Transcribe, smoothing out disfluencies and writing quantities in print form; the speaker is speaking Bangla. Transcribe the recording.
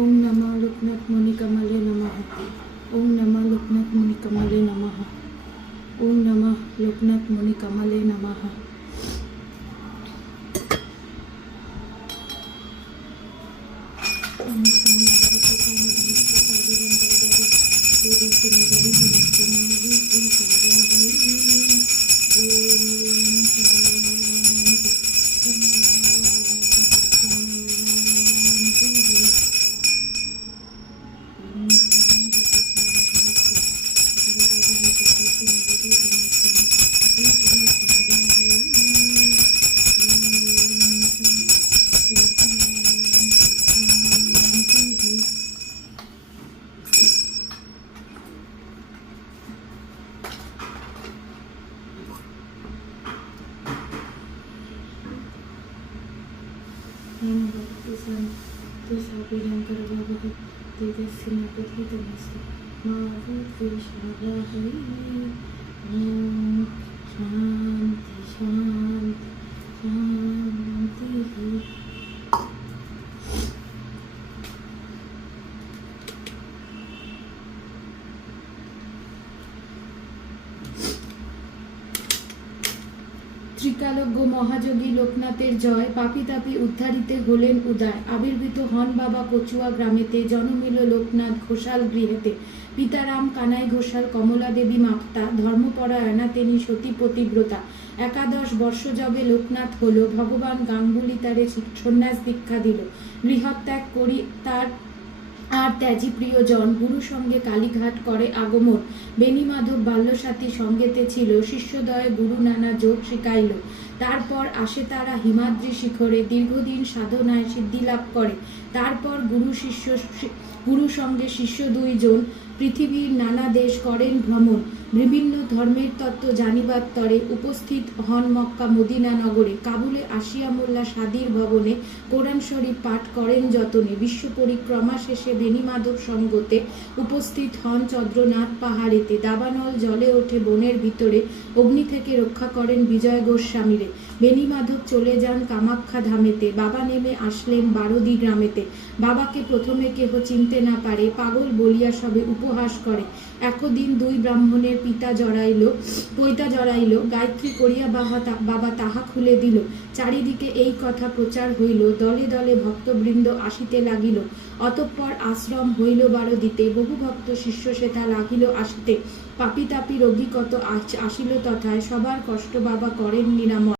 ওং নমঃ লোকনাথ মণিকমলে নমঃ। ওং নমঃ লোকনাথ মণিকমলে নমঃ। ওং নমঃ লোকনাথ মণিকমলে নমঃ। ত্রিকালজ্ঞ মহাযোগী লোকনাথের জয়। পাপী তাপী উদ্ধারিতে হলেন উদয়। আবির্ভূত হন বাবা কচুয়া গ্রামেতে। জন্মিল লোকনাথ ঘোষাল গৃহেতে। পিতারাম কানাই ঘোষাল, কমলা দেবী মাতা। ধর্মপরায়ণা তিনি সতী পতিব্রতা। 11 বর্ষ যবে লোকনাথ হল। ভগবান গাঙ্গুলি তারে সন্ন্যাস দীক্ষা দিল। গৃহত্যাগ করি তার আর ত্যাজি প্রিয়জন। গুরু সঙ্গে কালীঘাট করে আগমন। বেণীমাধব বাল্যসাথী সঙ্গেতে ছিল। শিষ্যদয়ে গুরু নানা যোগ শিখাইল। তারপর আসে তারা হিমাদ্রি শিখরে। দীর্ঘদিন সাধনায় সিদ্ধি লাভ করে। তারপর গুরু সঙ্গে শিষ্য 2 জন পৃথিবীর নানা দেশ করেন ভ্রমণ। বিভিন্ন ধর্মের তত্ত্ব জানিবার তরে উপস্থিত হন মক্কা মদিনা নগরে। কাবুলে আসিয়া মোল্লা সাদির ভবনে কোরআন শরীফ পাঠ করেন যতনে। বিশ্ব পরিক্রমা শেষে বেণীমাধব সঙ্গতে উপস্থিত হন চন্দ্রনাথ পাহাড়েতে। দাবানল জলে ওঠে বনের ভিতরে। অগ্নি থেকে রক্ষা করেন বিজয় গোস্বামীরে। বেণীমাধব চলে যান কামাখ্যা ধামেতে। বাবা নেমে আসলেন বারদি গ্রামেতে। বাবাকে প্রথমে কেহ চিনতে না পারে। পাগল বলিয়া সবে উপহাস করে। একদিন 2 ব্রাহ্মণের পৈতা জড়াইল। গায়ত্রী করিয়া বাবা তাহা খুলে দিল। চারিদিকে এই কথা প্রচার হইল। দলে দলে ভক্তবৃন্দ আসিতে লাগিল। অতঃপর আশ্রম হইল বারদিতে। বহু ভক্ত শিষ্য সেথা লাগিল আসিতে। পাপী তাপী রোগী কত আসিল তথায়। সবার কষ্ট বাবা করেন নিরাময়।